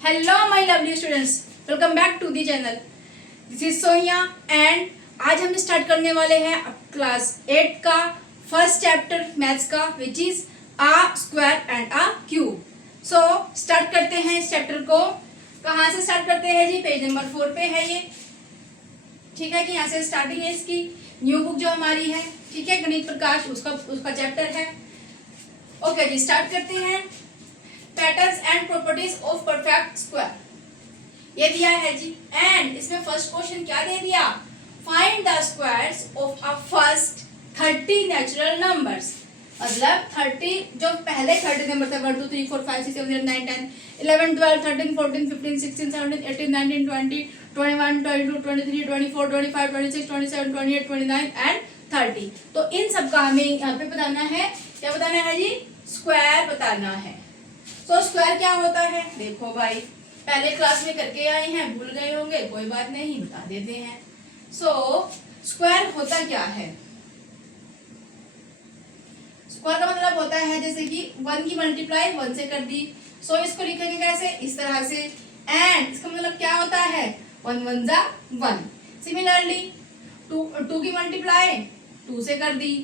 Hello my lovely students, welcome back to the channel. This is Sonia and आज हम start करने वाले हैं क्लास 8 का फर्स्ट चैप्टर मैथ्स का, which is a square and a cube. So start करते हैं इस चैप्टर को। कहाँ से स्टार्ट करते हैं जी? पेज नंबर 4 पे है ये। ठीक है कि यहाँ से स्टार्टिंग है इसकी। न्यू बुक जो हमारी है, ठीक है, गणित प्रकाश, उसका चैप्टर है। ओके जी, स्टार्ट करते हैं। Patterns and properties of perfect square ये दिया है जी। एंड इसमें फर्स्ट क्वेश्चन क्या दे दिया? Find the squares of a first 30 natural numbers. मतलब 30 जो पहले 30 नंबर थे, 1 2 3 4 5 6 7 8 9 10 11 12 13 14 15 16 17 18 19 20 21 22 23 24 25 26 27 28 29 एंड 30। तो इन सब का हमें यहाँ पे बताना है। क्या बताना है जी? स्क्वायर बताना है। तो स्क्वायर क्या होता है? देखो भाई, पहले क्लास में करके आए हैं, भूल गए होंगे, कोई बात नहीं, बता देते हैं। सो स्क्वायर होता क्या है? स्क्वायर का मतलब होता है जैसे कि 1 की मल्टीप्लाई 1 से कर दी। सो इसको लिखेंगे कैसे? इस तरह से। एंड इसका मतलब क्या होता है? 1 1 जा 1। सिमिलरली 2 की मल्टीप्लाई 2 से कर दी।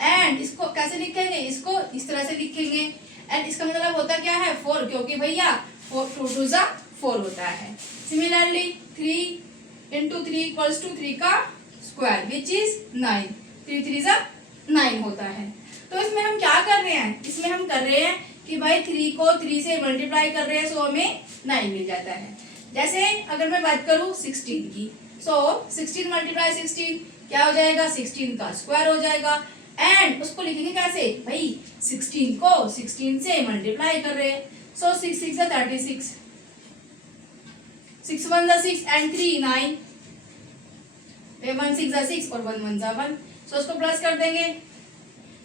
एंड इसको कैसे लिखेंगे? इसको इस तरह से लिखेंगे। एंड इसका मतलब होता क्या है? 4, क्योंकि भैया 2 2 जा 4 होता है। सिमिलरली 3 इंटू 3 इक्वल्स टू 3 का स्क्वायर विच इज 9। 3 3 जा 9 होता है। तो इसमें हम क्या कर रहे हैं? इसमें हम कर रहे हैं कि भाई 3 को 3 से मल्टीप्लाई कर रहे हैं, सो हमें 9 मिल जाता है। जैसे अगर मैं बात करूं 16 की, सो 16 मल्टीप्लाई 16 क्या हो जाएगा? 16 का स्क्वायर हो जाएगा। एंड उसको लिखेंगे कैसे? भाई 16 को 16 से मल्टीप्लाई कर रहे हैं, सो 6 6 जा 36, 6 1 जा 6 एंड 3 9, 1 6 जा 6 और 1 1 जा 1। सो उसको प्लस कर देंगे,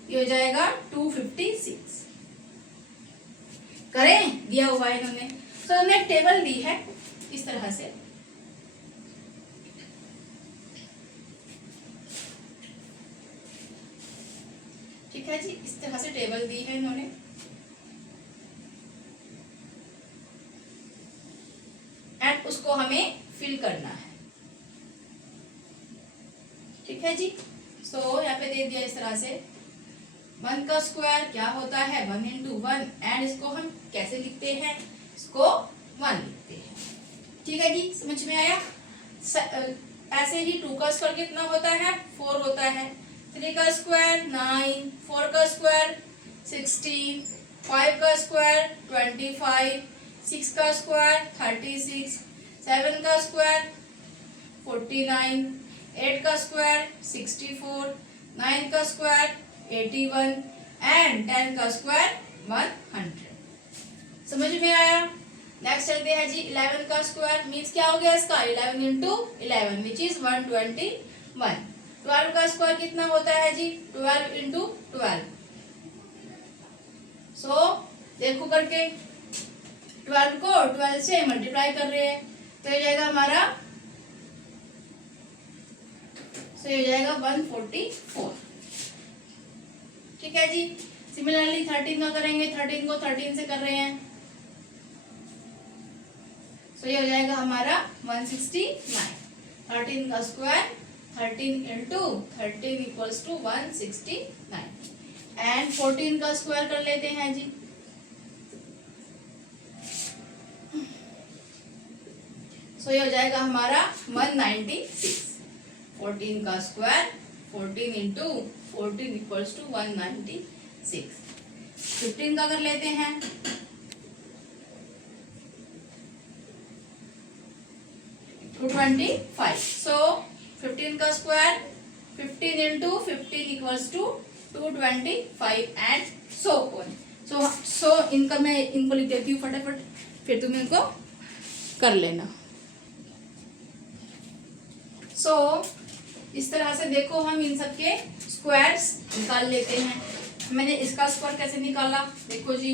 ये हो जाएगा 256। करें? दिया हुआ है इन्होंने। सो इन्होंने टेबल दी है इस तरह से। ठीक है जी, इस तरह से टेबल दी है इन्होंने। एंड उसको हमें फिल करना है। ठीक है जी। सो यहाँ पे दे दिया इस तरह से। 1 का स्क्वायर क्या होता है? 1 इंटू 1। एंड इसको हम कैसे लिखते हैं? इसको 1 लिखते हैं। ठीक है जी, समझ में आया? ऐसे ही 2 का स्क्वायर कितना होता है? 4 होता है। 3 का स्क्वायर 9, 4 का स्क्वायर 16, 5 का स्क्वायर 25, 6 का स्क्वायर 36, 7 का स्क्वायर 49, 8 का स्क्वायर 64, 9 का स्क्वायर 81 एंड 10 का स्क्वायर 100। समझ में आया? नेक्स्ट चलते हैं जी। 11 का स्क्वायर मीन्स क्या हो गया इसका? 11 इंटू 11 विच इज 121। 12 का स्क्वायर कितना होता है जी? 12 इंटू 12। सो देखो करके 12 को 12 से मल्टीप्लाई कर रहे हैं, तो ये जाएगा हमारा, सो ये जाएगा 144। ठीक है जी। सिमिलरली 13 का करेंगे, 13 को 13 से कर रहे हैं, सो ये हो जाएगा हमारा 169। 13 का square 13 into 13 equals to 169। And 14 का स्क्वायर कर लेते हैं जी। सो ये हो जाएगा हमारा 196। 14 का स्क्वायर 14 इंटू 14 इक्वल्स टू 196। 15 का कर लेते हैं। 225। सो 15 का square 15 into 15 equals to 225 and so on. So इनका मैं इनको लिख देती हूँ फटाफट, फिर तुम इनको कर लेना। सो इस तरह से देखो हम इन सबके स्क्वायर्स निकाल लेते हैं। मैंने इसका स्क्वायर कैसे निकाला? देखो जी,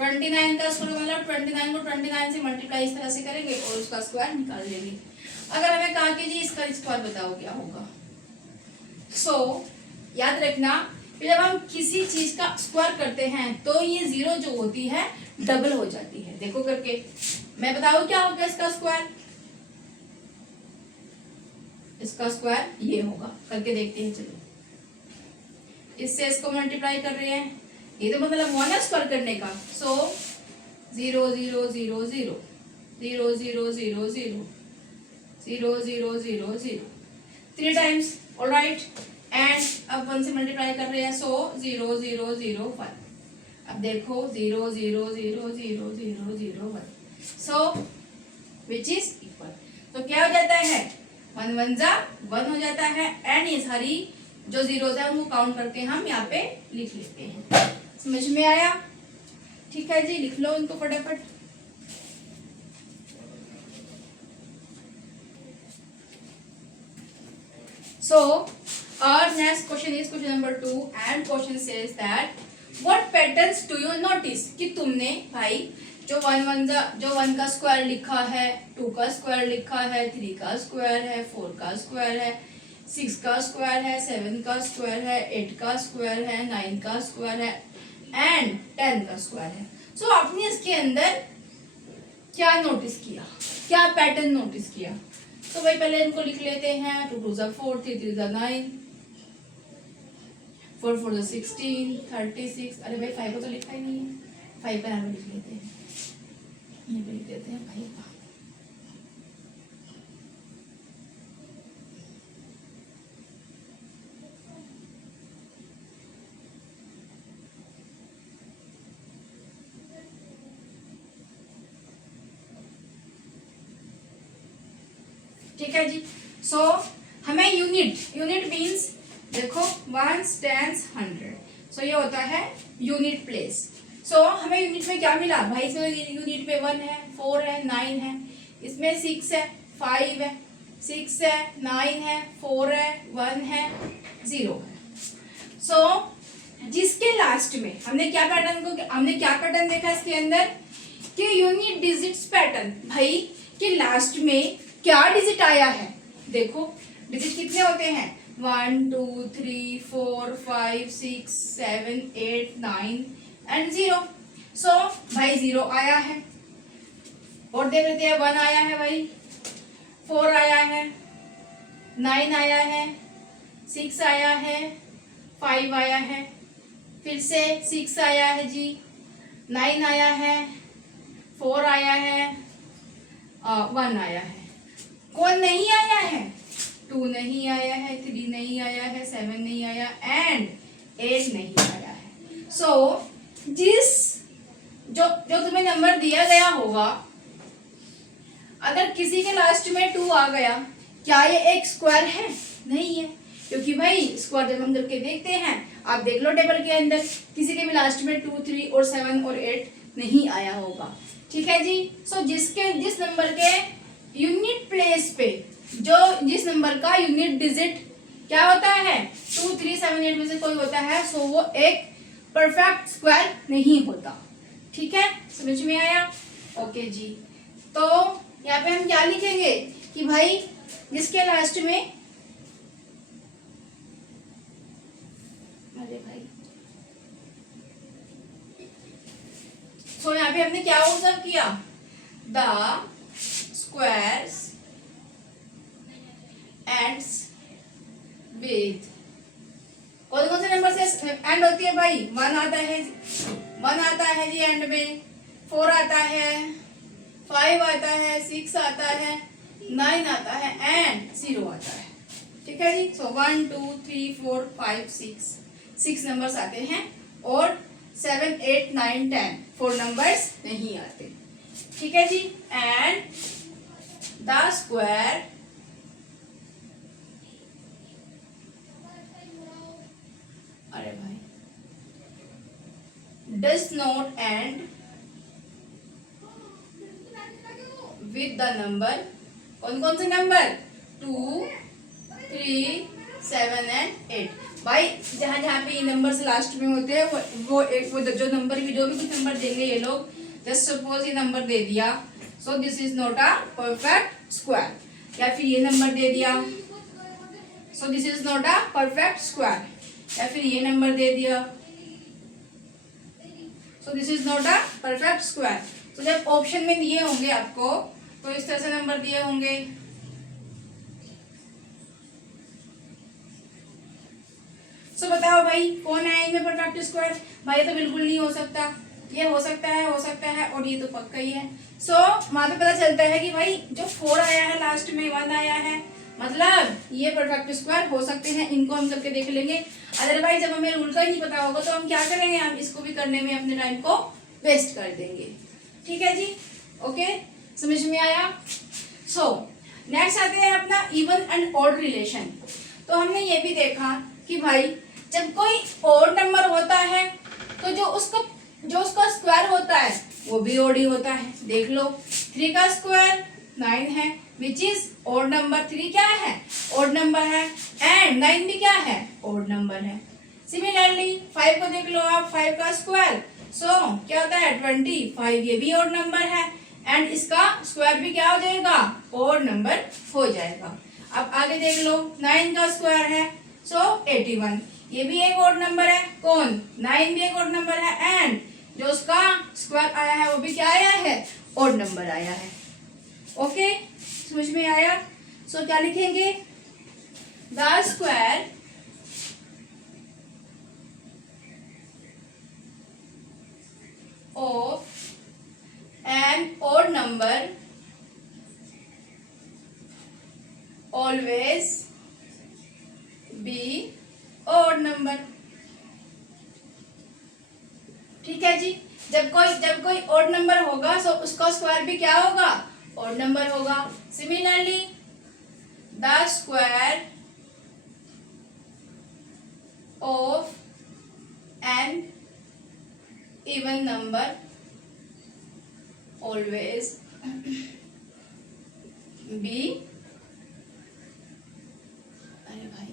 29 का स्क्वायर मतलब 29 को 29 से मल्टीप्लाई इस तरह से करेंगे और उसका स्क्वायर निकाल लेंगे। अगर हमें कहा कि जी इसका स्क्वायर बताओ क्या होगा, सो याद रखना कि जब हम किसी चीज का स्क्वायर करते हैं तो ये 0 जो होती है डबल हो जाती है। देखो करके मैं बताऊं क्या होगा इसका स्क्वायर? इसका स्क्वायर ये होगा, करके देखते हैं। चलो, इससे इसको मल्टीप्लाई कर रहे हैं, ये तो मतलब हुआ ना स्क्वायर करने का। सो 0 0 0 0 0 0 0 0 0 0 0 0 3 टाइम्स, ऑलराइट। एंड अब 1 से मल्टीप्लाई कर रहे हैं, सो 0 0 0 1। अब देखो 0 0 0 0 0 0 1, सो विच इज इक्वल। तो क्या हो जाता है, 1 1 जा 1 हो जाता है। एंड ये सारी जो जीरोस है उनको काउंट करके हम यहाँ पे लिख लेते हैं। समझ में आया? ठीक है जी, लिख लो इनको फटाफट। So our next question is question number 2 and question says that what patterns do you notice? कि तुमने भाई जो 1 का स्क्वायर लिखा है, 2 का स्क्वायर लिखा है, 3 का स्क्वायर है, 4 का स्क्वायर है, 6 का स्क्वायर है, 7 का स्क्वायर है, 8 का स्क्वायर है, 9 का स्क्वायर है एंड 10 का स्क्वायर है। सो आपने इसके अंदर क्या नोटिस किया, क्या पैटर्न नोटिस किया? तो भाई पहले इनको लिख लेते हैं। 2 2 जा 4, 3 3 जा 9, 4 4 जा 16, 36। अरे भाई 5 को तो लिखा ही नहीं है, 5 पर यहाँ लिख लेते हैं, यहाँ पे लिख देते हैं 5 का। ठीक है जी। सो हमें यूनिट मीन्स देखो 1 10 100, सो ये होता है यूनिट प्लेस। सो हमें यूनिट में क्या मिला भाई? इसमें यूनिट में 1 है, 4 है, 9 है, इसमें 6 है, 5 है, 6 है, 9 है, 4 है, 1 है, 0 है। सो जिसके लास्ट में हमने क्या पैटर्न देखा इसके अंदर कि यूनिट डिजिट्स पैटर्न, भाई कि लास्ट में क्या डिजिट आया है। देखो डिजिट कितने होते हैं, 1 2 3 4 5 6 7 8 9 एंड 0। सो भाई 0 आया है, और देख लेते हैं 1 आया है भाई, 4 आया है, 9 आया है, 6 आया है, 5 आया है, फिर से 6 आया है जी, 9 आया है, 4 आया है, 1 आया है। कौन नहीं आया है? 2 नहीं आया है, 3 नहीं आया है, 7 नहीं आया एंड 8 नहीं आया है। सो जिस जो तुम्हें नंबर दिया गया होगा, अगर किसी के लास्ट में 2 आ गया, क्या ये एक स्क्वायर है? नहीं है, क्योंकि भाई स्क्वायर जब हम करके देखते हैं, आप देख लो टेबल के अंदर किसी के भी लास्ट में 2 3 और 7 और 8 नहीं आया होगा। ठीक है जी। सो जिस नंबर के यूनिट प्लेस पे जिस नंबर का यूनिट डिजिट क्या होता है 2 3 7 8 में से कोई होता है, सो वो एक परफेक्ट स्क्वायर नहीं होता। ठीक है, समझ में आया? ओके जी। तो यहाँ पे हम क्या लिखेंगे कि भाई जिसके लास्ट में, अरे भाई सो यहाँ पे हमने क्या ऑब्जर्व किया, द स्क्वायर्स एंड्स विद कौन कौन से नंबर से एंड होती है भाई? 1 आता है, 1 आता है जी एंड में, 4 आता है, 5 आता है, 6 आता है, 9 आता है एंड 0 आता है। ठीक है जी। सो 1 2 3 4 5 6 नंबर्स आते हैं और 7 8 9 10 4 नंबर्स नहीं आते। ठीक है जी। एंड द स्क्वायर अरे भाई does not and with the number, कौन कौन से नंबर? 2 3 7 एंड 8। भाई जहां जहां पे ये नंबर्स लास्ट में होते हैं वो जो नंबर भी जो भी कुछ नंबर देंगे ये लोग, जस्ट सपोज ये नंबर दे दिया, सो this is not a perfect square, या फिर ये नंबर दे दिया, सो this is not a perfect square, या फिर ये नंबर दे दिया, सो this is not a perfect square. तो जब ऑप्शन में दिए होंगे आपको तो इस तरह से नंबर दिए होंगे। तो बताओ भाई कौन है इनमें परफेक्ट स्क्वायर? भाई ये तो बिल्कुल नहीं हो सकता, ये हो सकता है और ये तो पक्का ही है। सो वहां पे पता चलता है कि भाई जो 4 आया है लास्ट में 1 आया है, मतलब ये परफेक्ट स्क्वायर हो सकते हैं। इनको हम करके देख लेंगे। अदरवाइज जब हमें रूल का ही नहीं पता होगा तो हम क्या करेंगे, हम इसको भी करने में अपने टाइम को वेस्ट कर देंगे। ठीक है जी, ओके, समझ में आया। सो नेक्स्ट आते हैं अपना इवन एंड ऑड रिलेशन। तो हमने ये भी देखा कि भाई जब कोई ऑड नंबर होता है तो जो उसका स्क्वायर होता है वो भी ऑड ही होता है। देख लो 3 का स्क्वायर 9 है, विच इज ऑड नंबर। 3 क्या है? ऑड नंबर है, एंड 9 भी क्या है? ऑड नंबर है। सिमिलरली 5 को देख लो आप, 5 का स्क्वायर क्या होता है? 25, ये भी ऑड नंबर है, एंड इसका स्क्वायर भी क्या हो जाएगा? ऑड नंबर हो जाएगा। अब आगे देख लो 9 का स्क्वायर है 81, ये भी एक ऑड नंबर है। कौन? 9 भी एक ऑड नंबर है, एंड जो उसका स्क्वायर आया है वो भी क्या आया है? ऑड नंबर आया है। ओके, समझ में आया। क्या लिखेंगे? The square of an odd number always be odd number. ठीक है जी, जब कोई ऑड नंबर होगा तो उसका स्क्वायर भी क्या होगा? ऑड नंबर होगा। Similarly the square of an even number always be, अरे भाई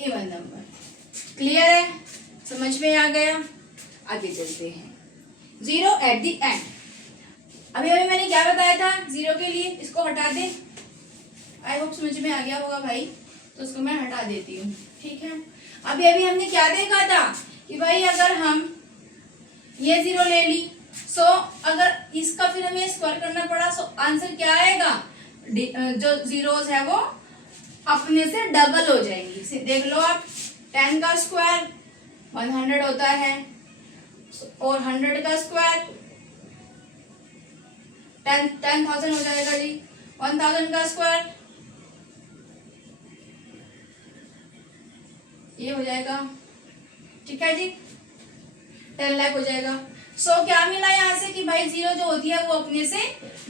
इवन नंबर। क्लियर है? समझ में आ गया। आगे चलते हैं। 0 एट द एंड। अभी मैंने क्या बताया था 0 के लिए? इसको हटा दे। आई होप समझ में आ गया होगा भाई, तो उसको मैं हटा देती हूँ। ठीक है, अभी हमने क्या देखा था कि भाई अगर हम ये 0 ले ली अगर इसका फिर हमें स्क्वायर करना पड़ा आंसर क्या आएगा? जो जीरोस है वो अपने से डबल हो जाएंगी। देख लो आप, 10 का स्क्वायर 100 होता है, और 100 का स्क्वायर 10,000 हो जाएगा जी। 1000 का स्क्वायर ये हो जाएगा। ठीक है जी, 10 लाख हो जाएगा। क्या मिला यहाँ से कि भाई 0 जो होती है वो अपने से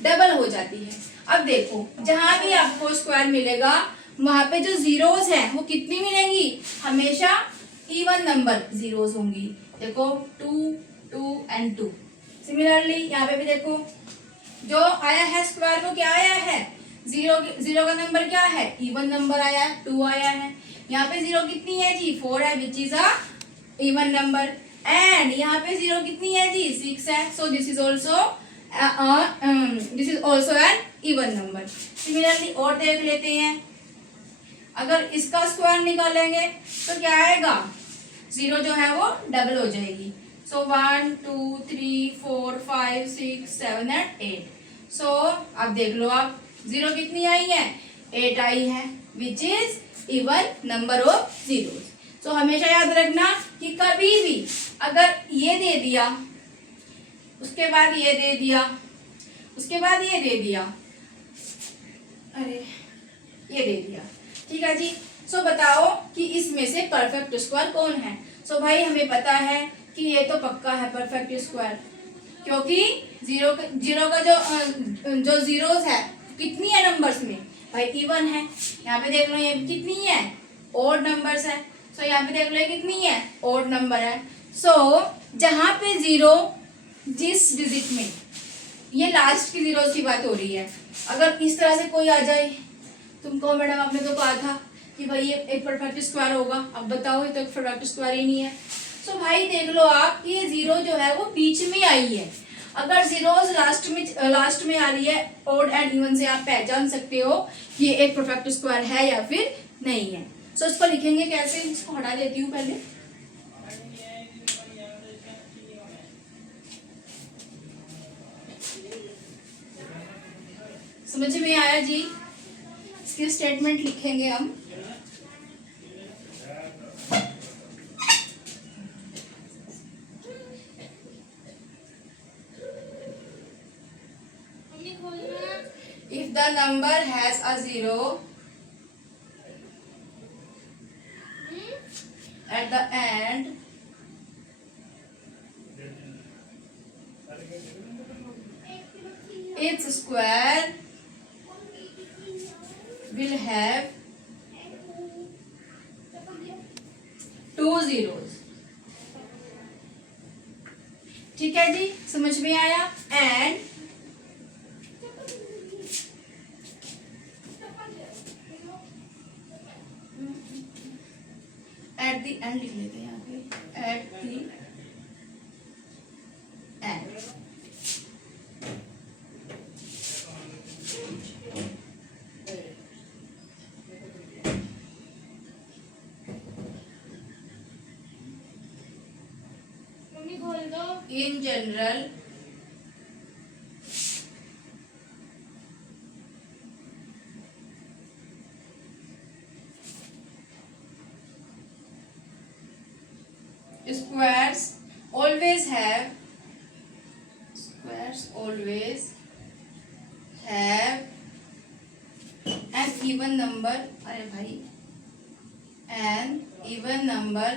डबल हो जाती है। अब देखो जहां भी आपको स्क्वायर मिलेगा वहां पे जो जीरोस है वो कितनी मिलेंगी? हमेशा इवन नंबर जीरोस होंगी। देखो 2 2 एंड 2। सिमिलरली यहाँ पे भी देखो जो आया है स्क्वायर वो क्या आया है? 0 का नंबर क्या है? इवन नंबर आया है, 2 आया है। यहाँ पे 0 कितनी है जी? 4 है, which is a even number. And यहाँ पे 0 कितनी है जी? 6 है। So this is also an even number. Similarly और देख लेते हैं, अगर इसका स्क्वायर निकालेंगे तो क्या आएगा? 0 जो है वो डबल हो जाएगी। 1 2 3 4 5 6 7 एंड 8। अब देख लो आप 0 कितनी आई है? 8 आई है, which is even number of zeros. हमेशा याद रखना कि कभी भी अगर ये दे दिया, उसके बाद ये दे दिया, उसके बाद ये दे दिया, अरे ये दे दिया, ठीक है जी। बताओ कि इसमें से परफेक्ट स्क्वायर कौन है? भाई हमें पता है कि ये तो पक्का है परफेक्ट स्क्वायर, क्योंकि जीरो का जो जीरोस है कितनी है नंबर्स में? भाई इवन है। यहाँ पे देख लो ये कितनी है? ऑड नंबर्स है। यहाँ पे देख लो ये कितनी है? ऑड नंबर है। जहां पे 0 जिस डिजिट में, ये लास्ट की जीरोस की बात हो रही है, अगर इस तरह से कोई आ जाए, तुम कहो मैडम आपने तो कहा था कि भाई ये एक परफेक्ट स्क्वायर होगा, अब बताओ ये तो एक परफेक्ट स्क्वायर ही नहीं है। भाई देख लो आप, ये 0 जो है वो बीच में आई है। अगर जीरोस लास्ट में आ रही है ऑड एंड इवन से आप पहचान सकते हो कि ये एक परफेक्ट स्क्वायर है या फिर नहीं है। इसको लिखेंगे कैसे? इसको हटा देती हूँ पहले। समझ में आया जी? इसकी स्टेटमेंट लिखेंगे हम। If the number has a zero at the end, its square will have two zeros. ठीक है जी, समझ में आया? एंड एट द एंड लिख लेते हैं यहाँ पे, at the end in general squares always have an even number, अरे भाई, an even number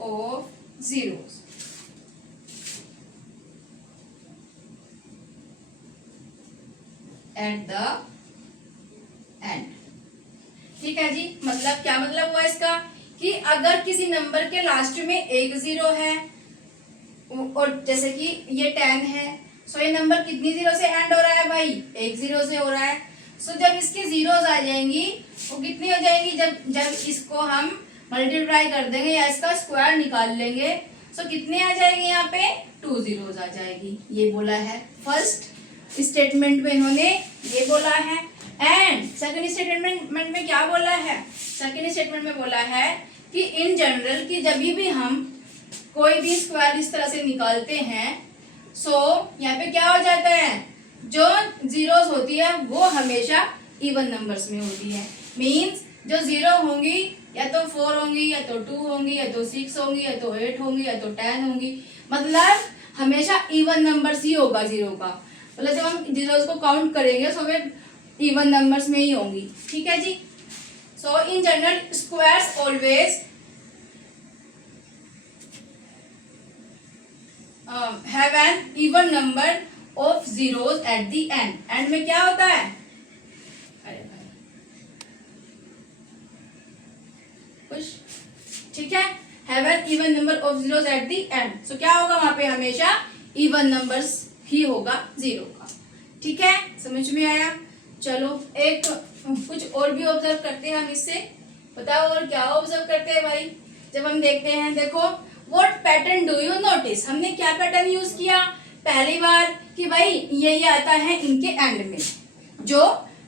of zeros. At the end. ठीक है जी, मतलब क्या मतलब हुआ इसका कि अगर किसी नंबर के लास्ट में एक जीरो है और जैसे कि ये 10 है, सो ये नंबर कितनी जीरो से एंड हो रहा है भाई? एक जीरो से हो रहा है। सो जब इसकी जीरोस आ जाएंगी वो कितनी हो जाएंगी? जब इसको हम मल्टीप्लाई कर देंगे या इसका स्क्वायर निकाल लेंगे, सो कितने आ जाएंगे यहाँ पे? 2 जीरोस आ जाएगी। ये बोला है फर्स्ट स्टेटमेंट में, इन्होंने ये बोला है। एंड सेकंड स्टेटमेंट में क्या बोला है? सेकंड स्टेटमेंट में बोला है कि इन जनरल कि जब भी हम कोई भी स्क्वायर इस तरह से निकालते हैं, सो यहाँ पे क्या हो जाता है? जो जीरोस होती है वो हमेशा इवन नंबर्स में होती है। मींस जो जीरो होंगी या तो 4 होंगी, या तो 2 होंगी, या तो 6 होंगी, या तो 8 होंगी, या तो 10 होंगी। मतलब हमेशा इवन नंबर्स ही होगा जीरो का। मतलब जब हम जीरोस को काउंट करेंगे सो वे इवन नंबर्स में ही होंगी। ठीक है जी। So in general squares always have an even number of zeros at the end. End में क्या होता है? अरे भाई कुछ ठीक है, have an even number of zeros at the end. So क्या होगा वहां पे? हमेशा इवन नंबर्स ही होगा जीरो का। ठीक है, समझ में आया? चलो एक कुछ और भी ऑब्जर्व करते हैं हम इससे। बताओ और क्या ऑब्जर्व करते हैं भाई? जब हम देखते हैं, देखो What pattern do you notice? हमने क्या पैटर्न यूज किया पहली बार कि भाई ये आता है इनके एंड में, जो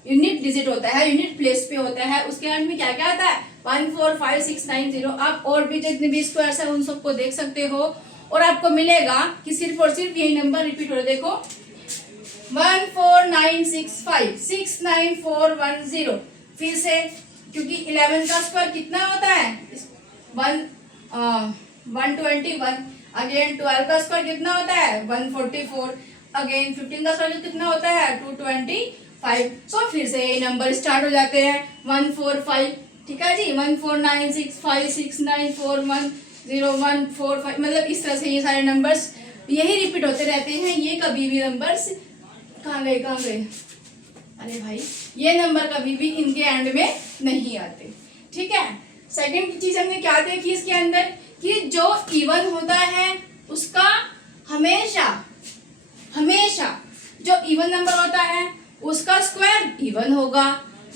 यूनिट डिजिट होता है, यूनिट प्लेस पे होता है, उसके एंड में क्या क्या आता है? 1 4 5 6 9 0। आप और भी जितने भी स्क्वायर्स है उन सबको देख सकते हो और आपको मिलेगा कि सिर्फ और सिर्फ यही नंबर रिपीट हो रहा है। देखो 1 4 9 6 5 6 9 4 1 0। फिर से क्योंकि 11 का स्क्वायर कितना होता है? 121। अगेन 12 का स्क्वायर कितना होता है? 144। अगेन 15 का स्क्वायर कितना होता है? 225। सो फिर से ये नंबर स्टार्ट हो जाते हैं 145। ठीक है जी, 1 4 9 6 5 6 9 4 1 0 1 4 5। मतलब इस तरह से ये सारे नंबर्स यही रिपीट होते रहते हैं। ये कभी भी नंबर्स कहाँ गए? अरे भाई ये नंबर कभी भी इनके एंड में नहीं आते। ठीक है, सेकंड चीज हमने क्या देखी इसके अंदर कि जो इवन होता है उसका हमेशा जो इवन नंबर होता है उसका स्क्वायर इवन होगा,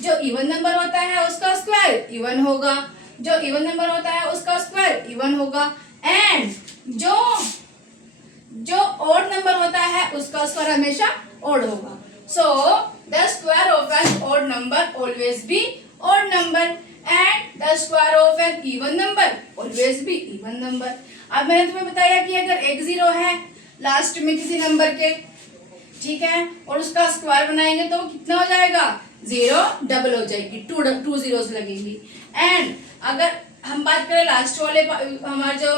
जो इवन नंबर होता है उसका स्क्वायर इवन होगा, जो इवन नंबर होता है उसका स्क्वायर इवन होगा। एंड जो ऑड नंबर होता है उसका स्क्वायर हमेशा ऑड होगा। So the square of an odd number always be odd number and the square of an even number always be even number. अब मैंने तुम्हें बताया कि अगर एक जीरो है लास्ट में किसी नंबर के, ठीक है, और उसका स्क्वायर बनाएंगे तो कितना हो जाएगा, 0 डबल हो जाएगी, टू जीरोस लगेंगी। एंड अगर हम बात करें लास्ट वाले हमारा जो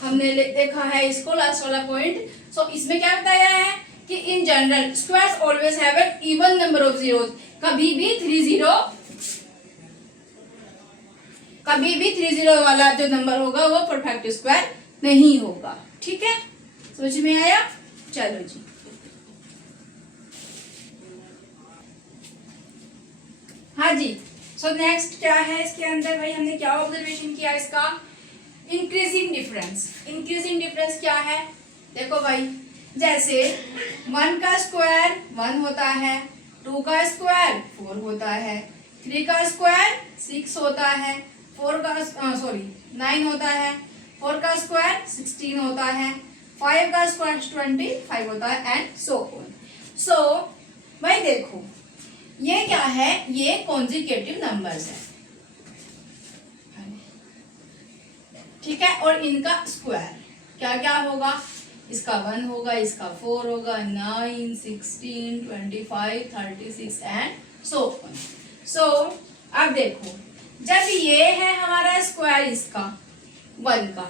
हमने देखा है इसको लास्ट वाला पॉइंट, सो इसमें क्या बताया है कि इन general squares always have an even number of zeros, कभी भी 30 वाला जो नंबर होगा वो परफेक्ट स्क्वायर नहीं होगा। ठीक है, समझ में आया? चलो जी, हाँ जी। सो नेक्स्ट क्या है इसके अंदर, भाई हमने क्या ऑब्जर्वेशन किया इसका, इंक्रीजिंग डिफरेंस। इंक्रीजिंग डिफरेंस क्या है, देखो भाई, जैसे 1 का स्क्वायर 1 होता है, 2 का स्क्वायर 4 होता है, 3 का स्क्वायर 6 होता है, 9 होता है, 4 का स्क्वायर 16 होता है, 5 का स्क्वायर 25 होता है, एंड सो ऑन। सो भाई देखो, ये क्या है, ये कॉन्जिक्यूटिव नंबर्स है, ठीक है, और इनका स्क्वायर क्या क्या होगा, इसका 1 होगा, इसका 4 होगा, 9, 16, 25, 36 एंड सो ऑन। सो अब देखो, जब ये है हमारा स्क्वायर इसका 1 का,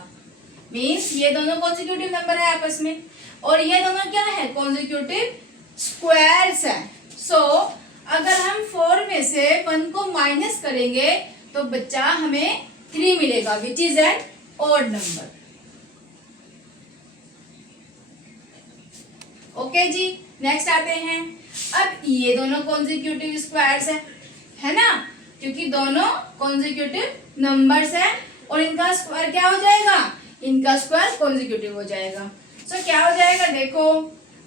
मीन्स ये दोनों कॉन्जिक्यूटिव नंबर है आपस में, और ये दोनों क्या है, कॉन्जिक्यूटिव स्क्वायर्स है। सो अगर हम 4 में से 1 को माइनस करेंगे तो बच्चा हमें 3 मिलेगा, which is an odd number. Okay जी, नेक्स्ट आते हैं। अब ये दोनों कॉन्जिक्यूटिव स्क्वायर्स है ना, क्योंकि दोनों कॉन्जिक्यूटिव नंबर्स है, और इनका स्क्वायर क्या हो जाएगा, इनका स्क्वायर कॉन्जिक्यूटिव हो जाएगा। सो क्या हो जाएगा, देखो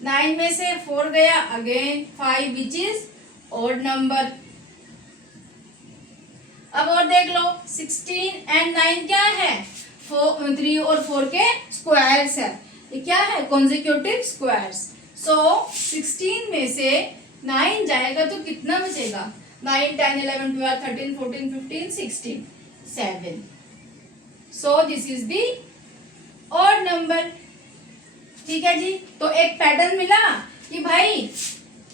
9 में से 4 गया, again 5 which is odd number. अब और देख लो, 16 एंड 9 क्या है, 3 और 4 के स्क्वायर्स है, ये क्या है, कॉन्जिक्यूटिव स्क्वायर्स। सो 16 में से 9 जाएगा तो कितना बचेगा, 9, 10, 11, 12, 13, 14, 15, 16, 7। सो this is the odd number. ठीक है जी, तो एक पैटर्न मिला कि भाई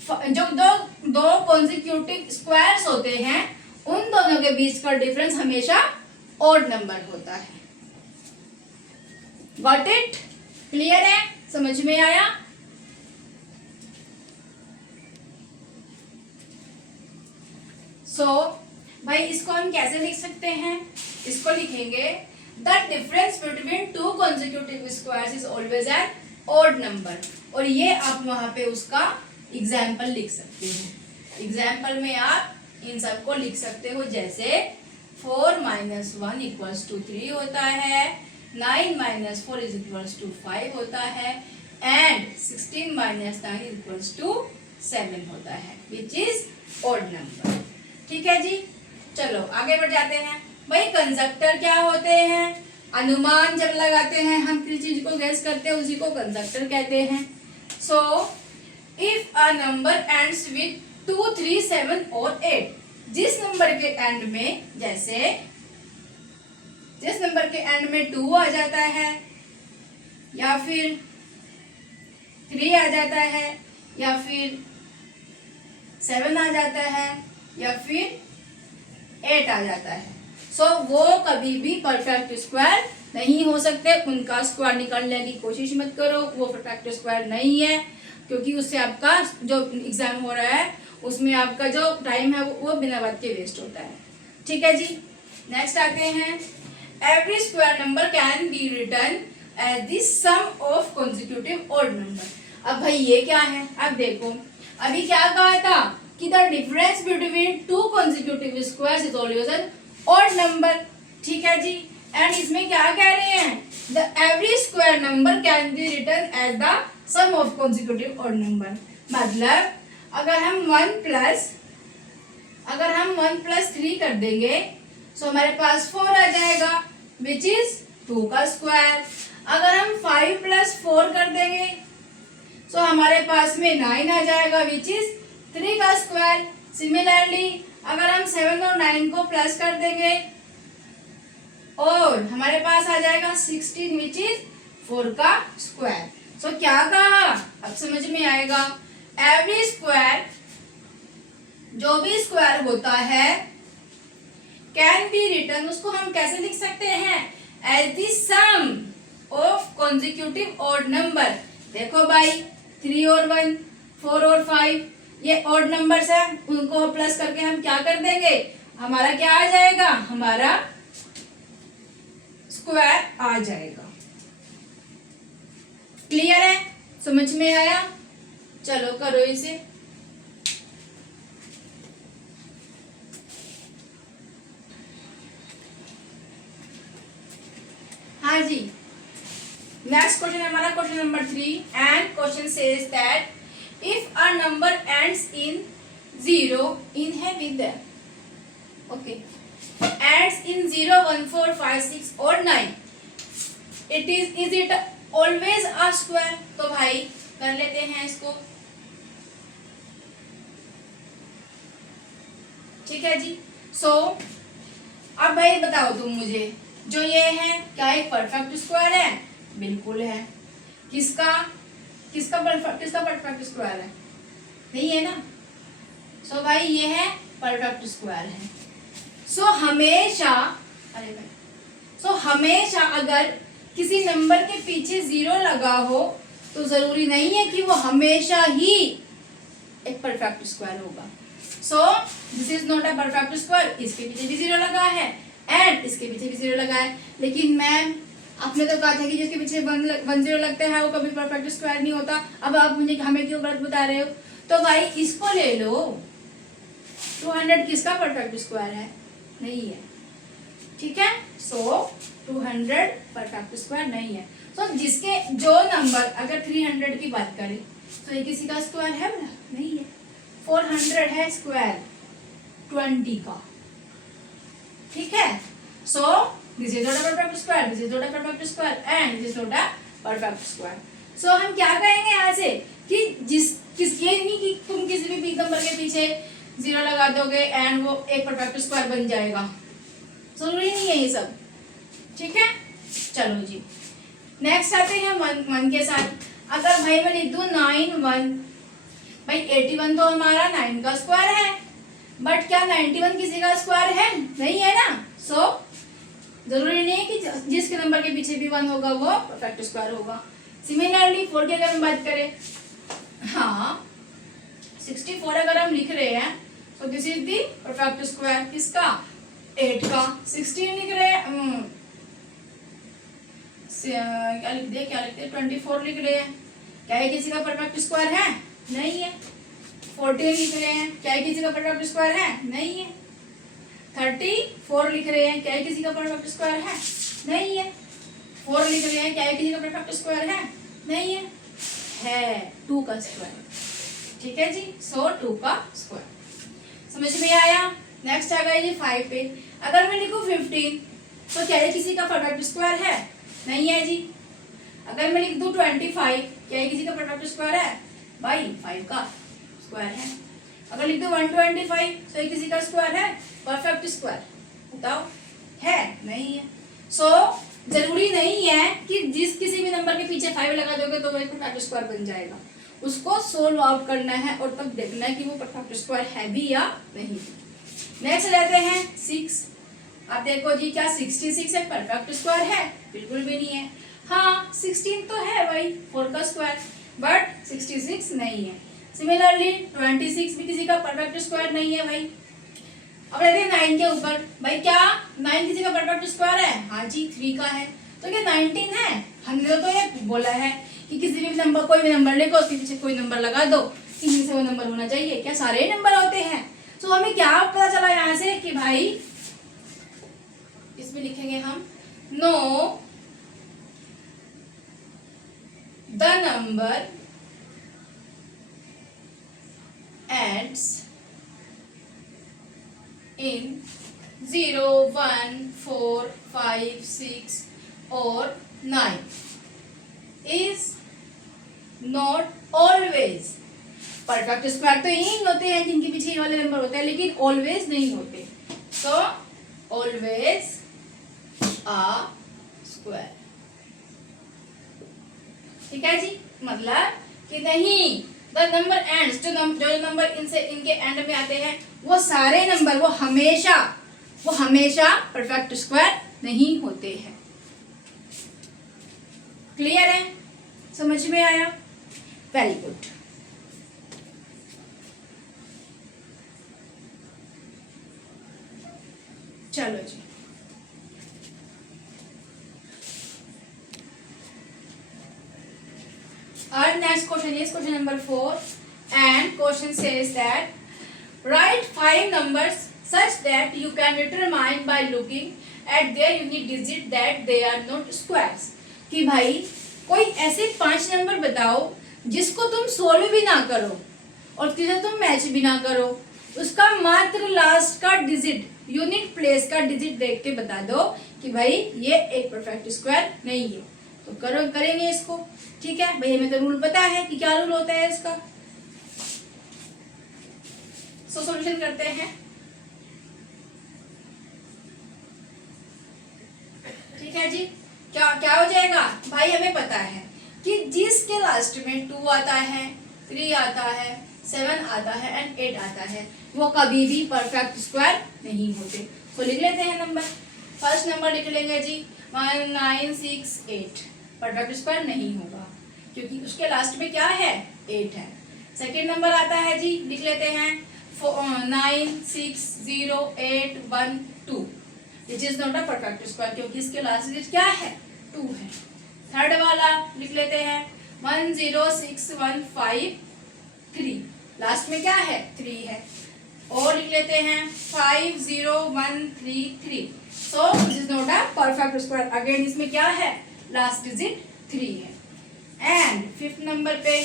जो दो कॉन्जिक्यूटिव स्क्वायर्स होते हैं उन दोनों के बीच का डिफरेंस हमेशा ऑड नंबर होता है। Got it? क्लियर है, समझ में आया? सो भाई इसको हम कैसे लिख सकते हैं, इसको लिखेंगे the difference between two consecutive squares is always an odd number, और ये आप वहां पे उसका एग्जाम्पल लिख सकते हैं। एग्जाम्पल में आप इन सबको लिख सकते हो, जैसे 4 - 1 = 3 होता है, 9 - 4 = 5 होता है, एंड 16 - 9 = 7 होता है, विच इज ऑड नंबर। ठीक है जी, चलो आगे बढ़ जाते हैं। भाई कंजक्टर क्या होते हैं, अनुमान जब लगाते हैं हम किसी चीज को गैस करते हैं उसी को कंजक्टर कहते हैं। So if a number ends with 2, 3, 7 और 8, जिस नंबर के एंड में, जैसे जिस नंबर के एंड में 2 आ जाता है, या फिर 3 आ जाता है, या फिर 7 आ जाता है, या फिर 8 आ जाता है, सो वो कभी भी परफेक्ट स्क्वायर नहीं हो सकते। उनका स्क्वायर निकालने की कोशिश मत करो, वो परफेक्ट स्क्वायर नहीं है, क्योंकि उससे आपका जो एग्जाम हो रहा है उसमें आपका जो टाइम है वो बिना बात के वेस्ट होता है। ठीक है जी, नेक्स्ट आते हैं। Every square number can be written as the sum of consecutive odd number. अब भाई ये क्या है, अब देखो अभी क्या कहा था कि the difference between two consecutive squares is always an odd number. ठीक है जी, एंड इसमें क्या कह रहे हैं, the every square number can be written as the sum of consecutive odd number. मतलब अगर हम 1 + 3 कर देंगे तो हमारे पास 4 आ जाएगा, विच इज 2 का स्क्वायर। अगर हम 5 + 4 कर देंगे तो हमारे पास में 9 आ जाएगा, विच इज 3 का स्क्वायर। सिमिलरली अगर हम 7 और 9 को प्लस कर देंगे और हमारे पास आ जाएगा 16, विच इज 4 का स्क्वायर। सो क्या कहा, अब समझ में आएगा, एवरी स्क्वायर, जो भी स्क्वायर होता है, कैन बी रिटर्न, उसको हम कैसे लिख सकते हैं, as the sum of consecutive odd number. देखो भाई 3 और 1, 4 और 5 ये ऑड नंबर्स है, उनको प्लस करके हम क्या कर देंगे, हमारा क्या आ जाएगा, हमारा स्क्वायर आ जाएगा। क्लियर है, समझ में आया? चलो करो इसे। हाँ जी, नेक्स्ट क्वेश्चन हमारा question number 3 and question says that if a number ends in 0 इन है विद ओके एंड्स इन 0 1 4 5 6 और 9 is it always a square. तो भाई कर लेते हैं इसको, ठीक है जी। सो अब भाई बताओ तुम मुझे, जो ये है क्या एक परफेक्ट स्क्वायर है? बिल्कुल है। किसका किसका परफेक्ट स्क्वायर है? नहीं है ना। सो भाई ये है परफेक्ट स्क्वायर है। सो हमेशा हमेशा अगर किसी नंबर के पीछे 0 लगा हो तो जरूरी नहीं है कि वो हमेशा ही एक परफेक्ट स्क्वायर होगा। सो this is not a perfect square, इसके पीछे भी 0 लगा है एंड इसके पीछे भी 0 लगा है। लेकिन मैम आपने तो कहा था कि जिसके पीछे 1 0 लगता है वो कभी परफेक्ट स्क्वायर नहीं होता। अब आप मुझे हमें क्यों गलत बता रहे हो? तो भाई इसको ले लो, 200 किसका परफेक्ट स्क्वायर है? नहीं है, ठीक है। सो 200 परफेक्ट स्क्वायर नहीं है। सो जिसके जो नंबर अगर 300 की बात करें तो ये किसी का स्क्वायर है बोला? नहीं है। 400 है स्क्वायर 20 का, ठीक है। So this is not a perfect square, this is not a perfect square and this is not a perfect square. So हम क्या कहेंगे यहाँ से कि किसके नहीं कि तुम किसी भी बिग नंबर के पीछे 0 लगा दोगे एंड वो एक परफेक्ट स्क्वायर बन जाएगा, जरूरी नहीं है ये सब, ठीक है। चलो जी नेक्स्ट आते हैं 1 के साथ। अगर भाई मैं लिख दूं 9 1, भाई 81 तो हमारा 9 का स्क्वायर है, बट क्या 91 किसी का स्क्वायर है? नहीं है ना। सो जरूरी नहीं है कि जिसके नंबर के पीछे भी 1 होगा वो परफेक्ट स्क्वायर होगा। सिमिलरली 4 की अगर हम बात करें, हाँ 64 अगर हम लिख रहे हैं तो this is the perfect square किसका? 8 का। 16 लिख रहे हैं क्या लिख दिया 24 लिख रहे हैं, क्या ये किसी का परफेक्ट स्क्वायर है? नहीं है। 14 लिख रहे हैं, क्या ये किसी का परफेक्ट स्क्वायर है? नहीं है। 34 लिख रहे हैं, क्या ये किसी का परफेक्ट स्क्वायर है? नहीं है। 4 लिख रहे हैं, क्या ये किसी का परफेक्ट स्क्वायर है? नहीं है 2 का स्क्वायर, ठीक है जी। सो 2 का स्क्वायर समझ में आया। नेक्स्ट आ गया जी 5 पे। अगर मैं लिखूं 15 तो क्या ये किसी का परफेक्ट स्क्वायर है? नहीं है जी। अगर मैं लिख दूं 25, क्या ये किसी का परफेक्ट स्क्वायर है? भाई 5 का स्क्वायर है। अगर लिख दूं 125 तो ये किसी का स्क्वायर है? परफेक्ट स्क्वायर, बताओ है? नहीं है। सो जरूरी नहीं है कि जिस किसी भी नंबर के पीछे 5 लगा दोगे तो वो एक परफेक्ट स्क्वायर बन जाएगा। उसको सोल्व आउट करना है और तब देखना है कि वो परफेक्ट स्क्वायर है भी या नहीं। नेक्स्ट लेते हैं 6। अब देखो जी क्या 66 एक परफेक्ट स्क्वायर है? बिल्कुल भी नहीं है। हाँ 16 तो है भाई 4 का स्क्वायर, बट 66 नहीं है। सिमिलरली 26 भी किसी का परफेक्ट स्क्वायर नहीं है भाई। अब लेते हैं 9 के ऊपर। भाई क्या 9 किसी का परफेक्ट स्क्वायर है? हाँ जी 3 का है। तो क्या 19 है? हमने तो ये बोला है कि किसी भी नंबर कोई भी नंबर लेकर उसके पीछे कोई नंबर लगा दो, इनमें से वो नंबर होना चाहिए। क्या सारे नंबर होते हैं? तो हमें क्या पता चला यहाँ से कि भाई इसमें लिखेंगे हम no the number ends in 0 1 4 5 6 और 9 is not always perfect square. तो यही होते हैं जिनके पीछे ये वाले नंबर होते हैं, लेकिन ऑलवेज नहीं होते। सो ऑलवेज अ स्क्वायर, ठीक है जी। मतलब कि नहीं द नंबर एंड्स, जो नंबर इनसे इनके एंड में आते हैं वो सारे नंबर वो हमेशा परफेक्ट स्क्वायर नहीं होते हैं। क्लियर है? समझ में आया? Very good. चलो जी, our next question is question number 4, and question says that write 5 numbers such that you can determine by looking at their unit digit that they are not squares। कि भाई कोई ऐसे 5 number बताओ जिसको तुम solve भी ना करो और किसे तुम मैच भी ना करो, उसका मात्र लास्ट का डिजिट, यूनिट प्लेस का डिजिट देख के बता दो कि भाई ये एक परफेक्ट स्क्वायर नहीं है। तो करेंगे इसको, ठीक है भाई। हमें तो रूल पता है कि क्या रूल होता है इसका। सॉल्यूशन करते हैं, ठीक है जी। क्या हो जाएगा भाई, हमें पता है कि जिसके लास्ट में 2 आता है, 3 आता है, 7 आता है एंड 8 आता है, वो कभी भी परफेक्ट स्क्वायर नहीं होते। तो लिख लेते हैं नंबर। फर्स्ट नंबर लिख लेंगे जी 1968, परफेक्ट स्क्वायर नहीं होगा क्योंकि उसके लास्ट में क्या है, 8 है। सेकेंड नंबर आता है जी, लिख लेते हैं 9608112, which is not a perfect square क्योंकि इसके लास्ट डिजिट क्या है, 2 है। थर्ड वाला लिख लेते हैं 106153, लास्ट में क्या है, 3 है। और लिख लेते हैं 50133, सो this is not a perfect square, again इसमें क्या है, लास्ट डिजिट 3 है। एंड फिफ्थ नंबर पे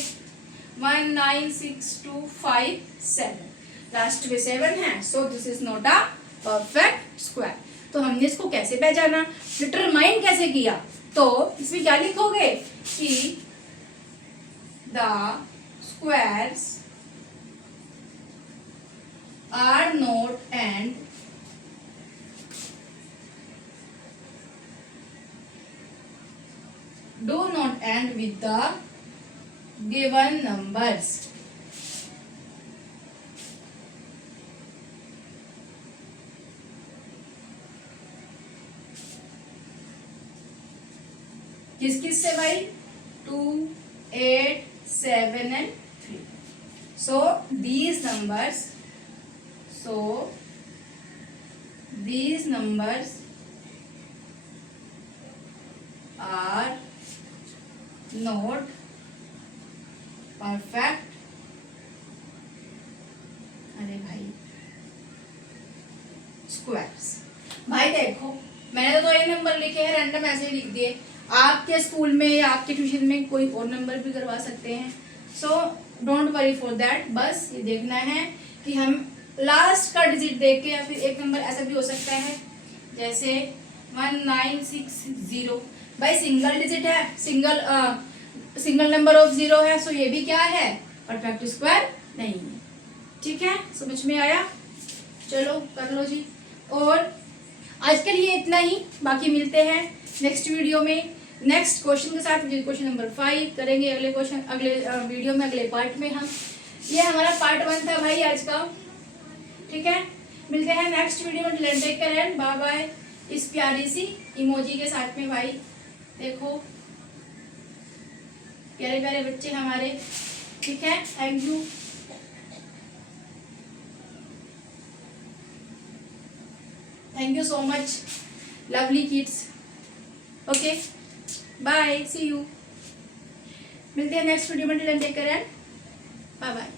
196257, लास्ट में 7 है, so this is not a perfect square. तो हमने इसको कैसे पहचाना, डिटरमाइन कैसे किया, तो इसमें क्या लिखोगे कि the squares are not end do not end with the given numbers। किस से भाई, 2, 8, 7 and 3। so these numbers are not perfect, अरे भाई स्क्वायर्स। भाई देखो मैंने तो ये नंबर लिखे हैं, रैंडम ऐसे लिख दिए, आपके स्कूल में या आपके ट्यूशन में कोई और नंबर भी करवा सकते हैं। So don't worry for that, बस ये देखना है कि हम लास्ट का डिजिट देख के, या फिर एक नंबर ऐसा भी हो सकता है जैसे 1960, भाई सिंगल डिजिट है, सिंगल नंबर ऑफ 0 है, सो ये भी क्या है, परफेक्ट स्क्वायर नहीं है। ठीक है, समझ में आया? चलो कर लो जी। और आज के लिए इतना ही, बाकी मिलते हैं नेक्स्ट वीडियो में नेक्स्ट क्वेश्चन के साथ। क्वेश्चन नंबर 5 करेंगे अगले वीडियो में, अगले पार्ट में हम। ये हमारा पार्ट 1 था भाई आज का, ठीक है। मिलते हैं नेक्स्ट वीडियो में, take care and bye bye. इस प्यारी सी इमोजी के साथ में भाई देखो, प्यारे प्यारे बच्चे हमारे, ठीक है। Thank you. Thank you so much lovely kids. Okay bye, see you. मिलते हैं नेक्स्ट वीडियो में, take care and bye bye.